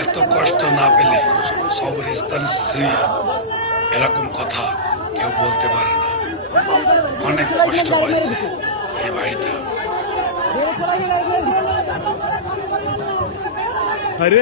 এত কষ্ট না পেলে কবরস্থান ছুঁয়ে এরকম কথা কেউ বলতে পারে না। অনেক কষ্ট পাইছে এই ভাইটা। আরে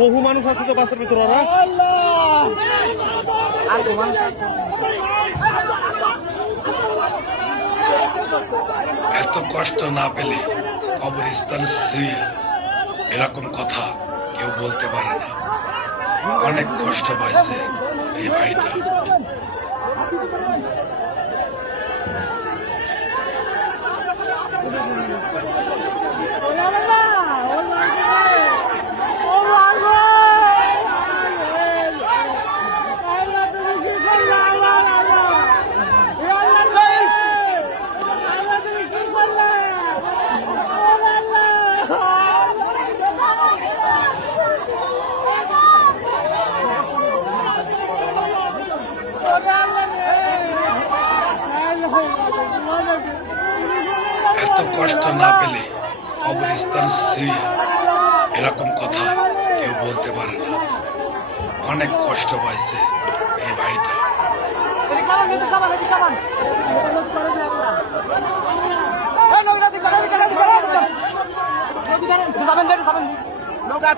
বহু মানুষ আছে তো বাসের ভিতরে। এত কষ্ট না পেলে কবরস্থান ছুঁয়ে এরকম কথা কেউ বলতে পারে না। অনেক কষ্ট পাইছে এই ভাইটা। এত কষ্ট না পেলে কবরস্থান ছুঁয়ে এরকম কথা কেউ বলতে পারে না। অনেক কষ্ট পাইছে এই ভাইটা। নৌকা